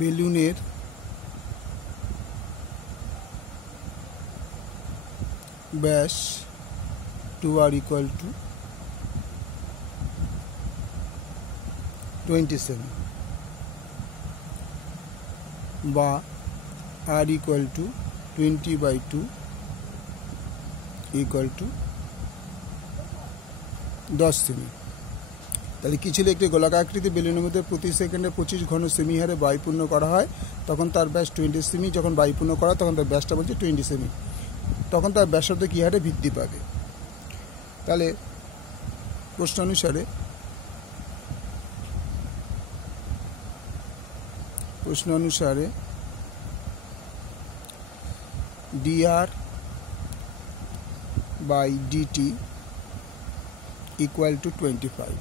বেলুনের ব্যাস 2r equal to 27 বা r equal to 20/2 equal to 10 semi. তাহলে কি ছিল, একটি গোলাকাকৃতি বেলুনের মধ্যে প্রতি সেকেন্ডে 25 ঘন সেমি হারে বায়ু পূর্ণ করা হয়, তখন তার ব্যাস 20 সেমি। যখন বায়ু পূর্ণ করা তখন তার ব্যাসটা বলছে 20 সেমি, তখন তার ব্যাসার্ধ কী হারে বৃদ্ধি পাবে। তাহলে প্রশ্ন অনুসারে dr/dt equal to 25।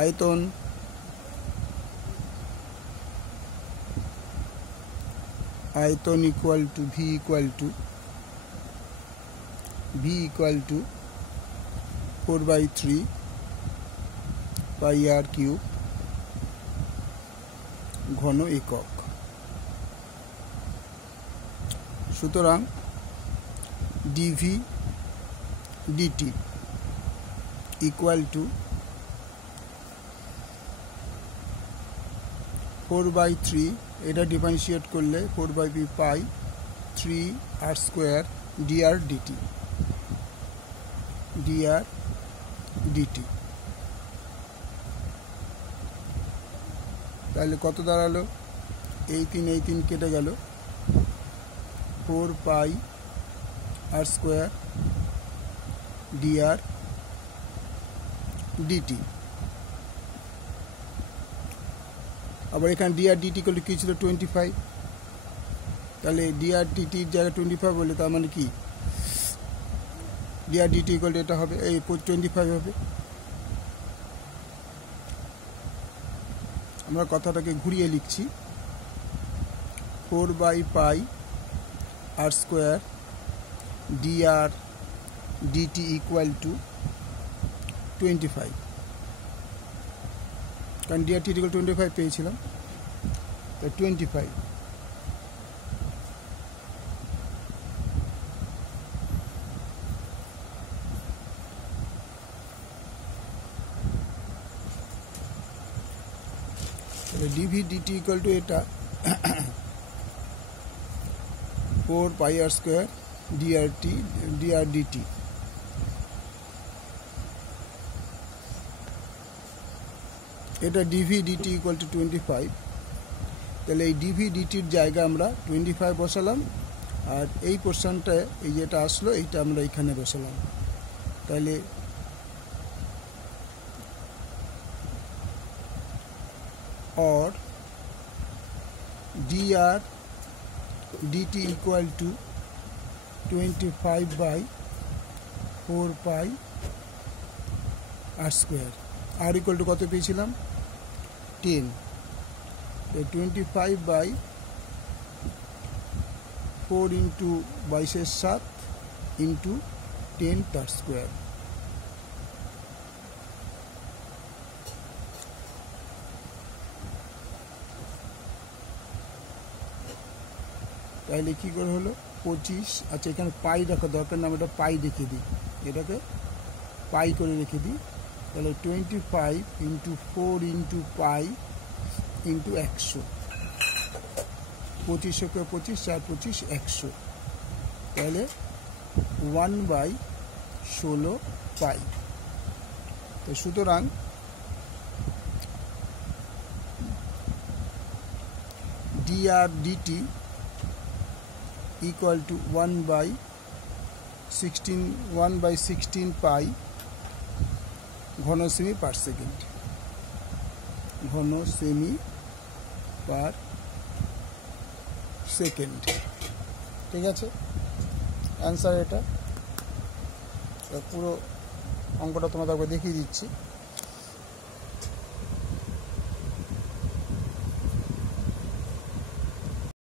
আয়তন equal to v equal to 4/3 πr cube ঘন একক। সুতরাং dv dt equal to 4/3, এটা ডিফারেন্সিয়েট করলে 4/p পাই 3r² dr dt। তাহলে কত দাঁড়ালো, এই 3 কেটে গেল, 4πr² dr dt। আবার এখানে dr dt করলে কি ছিল 25, তাহলে dr dt জায়গায় 25 বলে তার মানে কি dr dt করলে এটা হবে এই 25 হবে। আমরা কথাটাকে ঘুরিয়ে লিখছি, 4/πr² dr dt equal to 25, কারণ dr dt equal 25 পেয়েছিলাম, তাই 25। dv dt equal to এটা 4πr² dr dt। এটা dv dt equal to 25, তাহলে এই dv dt এর জায়গা আমরা 25 বসালাম, আর এই পোর্শনটা এই যেটা আসলো এইটা আমরা এখানে বসালাম। তাহলে or dr dt equal to 25/4πr²। r equal to কত পেয়েছিলাম 10, 25/4 into 22/7 into 10 তার স্কোয়ার। তাহলে কী করে হলো 25, আচ্ছা এখানে পাই রাখা দরকার না, আমরা এটা পাই রেখে দিই, এটাকে পাই করে রেখে দিই। তাহলে 25 into 4 into পাই into 100, 25 25 4 25 100, তাহলে 1/16 পাই। তো সুতরাং dr dt equal to 1/16 পাই ঘন সেমি পার সেকেন্ড, ঘন সেমি পার সেকেন্ড। ঠিক আছে, অ্যান্সার এটা। পুরো অঙ্কটা তোমাদের দেখিয়ে দিচ্ছি।